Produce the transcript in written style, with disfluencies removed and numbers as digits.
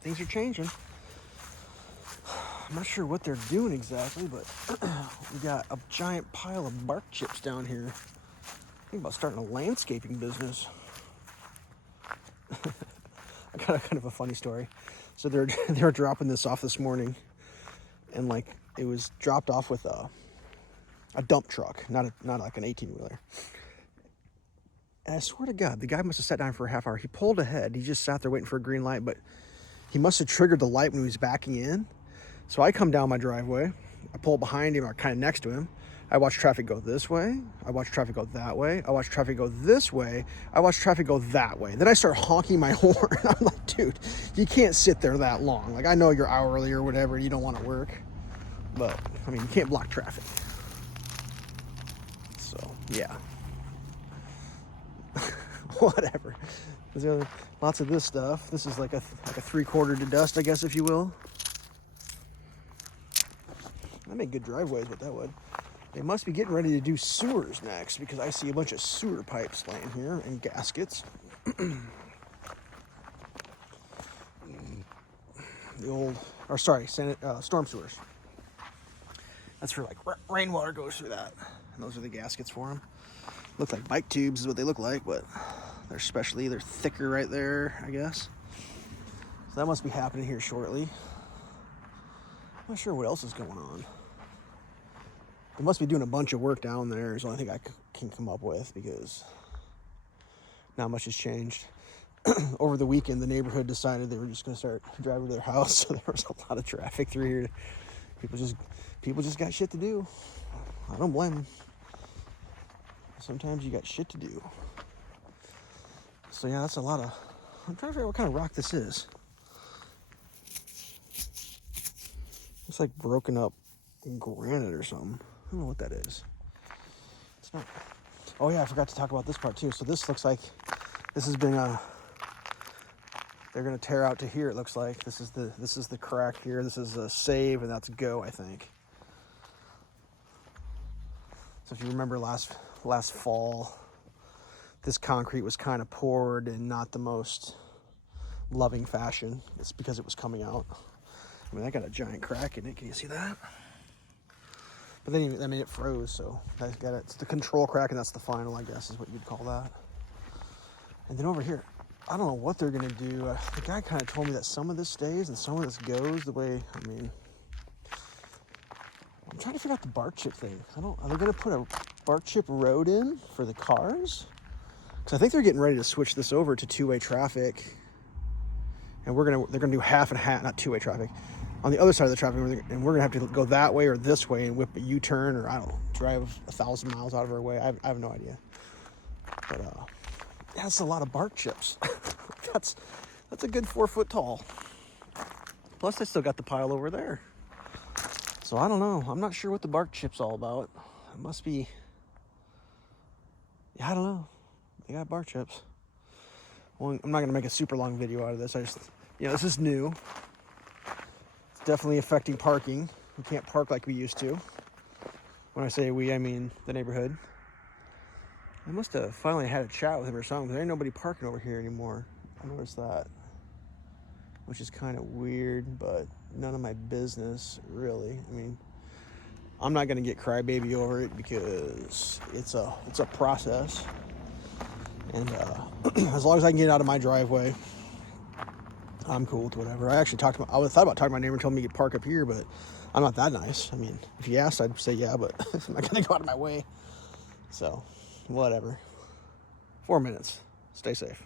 things are changing. I'm not sure what they're doing exactly, but we got a giant pile of bark chips down here. Think about starting a landscaping business. I got a kind of a funny story. So they were dropping this off this morning, and like it was dropped off with a dump truck, not like an 18-wheeler. And I swear to God, the guy must have sat down for a half hour. He pulled ahead. He just sat there waiting for a green light, but he must have triggered the light when he was backing in. So I come down my driveway. I pull behind him or kind of next to him. I watch traffic go this way. I watch traffic go that way. I watch traffic go this way. I watch traffic go that way. Then I start honking my horn. I'm like, dude, you can't sit there that long. Like, I know you're hourly or whatever. And you don't want to work. But, I mean, you can't block traffic. So, yeah. Whatever. There's lots of this stuff. This is like a 3/4 to dust, I guess, if you will. I make good driveways with that wood. They must be getting ready to do sewers next because I see a bunch of sewer pipes laying here and gaskets. Storm sewers. That's for like rainwater goes through that. And those are the gaskets for them. Look like bike tubes is what they look like, but they're thicker right there, I guess. So that must be happening here shortly. I'm not sure what else is going on. They must be doing a bunch of work down there is the only thing I can come up with because not much has changed. Over the weekend, the neighborhood decided they were just going to start driving to their house, so there was a lot of traffic through here. People just got shit to do. I don't blame them. Sometimes you got shit to do. So yeah, that's a lot of... I'm trying to figure out what kind of rock this is. It's like broken up granite or something. I don't know what that is. It's not... Oh yeah, I forgot to talk about this part too. So this looks like this has been they're gonna tear out to here. It looks like this is the crack here. This is a save, and that's go, I think. So if you remember last fall, this concrete was kind of poured in not the most loving fashion. It's because it was coming out. I mean, I got a giant crack in it. Can you see that? But then, I mean, it froze, so I got it. It's the control crack, and that's the final, I guess, is what you'd call that. And then over here, I don't know what they're gonna do. The guy kind of told me that some of this stays and some of this goes the way, I mean, I'm trying to figure out the bark chip thing. Are they gonna put a bark chip road in for the cars? Because I think they're getting ready to switch this over to two-way traffic. And they're gonna do half and half, not two-way traffic. On the other side of the traffic, and we're gonna have to go that way or this way and whip a U-turn, or I don't know, drive 1,000 miles out of our way. I have no idea. But that's a lot of bark chips. that's a good 4 foot tall. Plus, they still got the pile over there. So I don't know. I'm not sure what the bark chip's all about. It must be. Yeah, I don't know. They got bark chips. Well, I'm not gonna make a super long video out of this. This is new. It's definitely affecting parking. We can't park like we used to. When I say we, I mean the neighborhood. I must have finally had a chat with him or something. There ain't nobody parking over here anymore. I noticed that. Which is kind of weird, but none of my business, really. I mean, I'm not gonna get crybaby over it because it's a process. And as long as I can get out of my driveway, I'm cool with whatever. I thought about talking to my neighbor and telling me to park up here, but I'm not that nice. I mean, if he asked, I'd say yeah, but I'm not gonna go out of my way. So, whatever. 4 minutes. Stay safe.